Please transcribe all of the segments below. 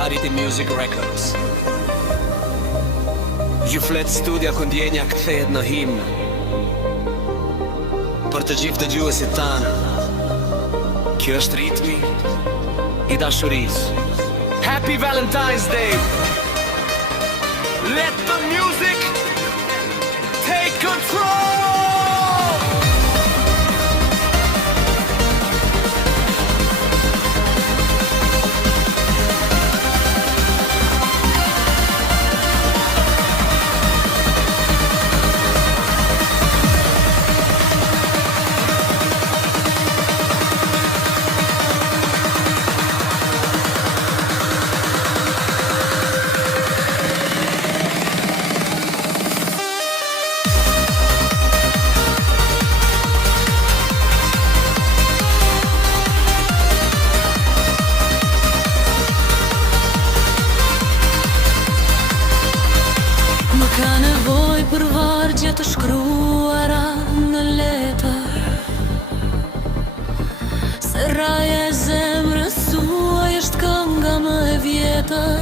Ariti Music Records. Ju flet studia ku ndjenja kthehet në himn. Për të gjithë dëgjuesit tanë, kjo është ritmi I dashurisë. Happy Valentine's Day. Let the music take control. Ka nevoj për vargje të shkruara në letër, se raja e zemrës suaj është kënga më e vjetër.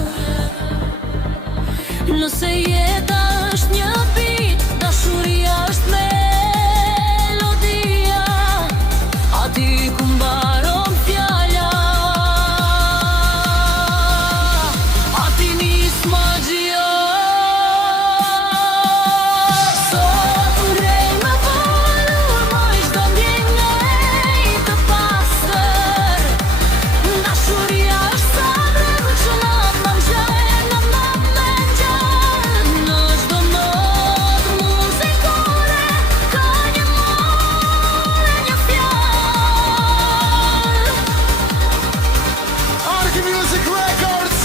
Nëse jeta është një bit, dashuria është melodia, aty ku mbaron fjala, aty nis magjia. Music Records,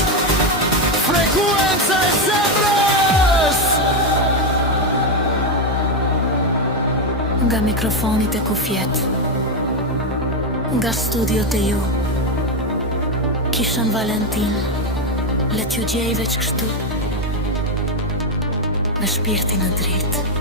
frekuenca e zemrës. Nga mikrofonit e kufjet, nga studiot e ju, Kishën Valentin, let ju gjej veç kështu, me shpirtin e dritë.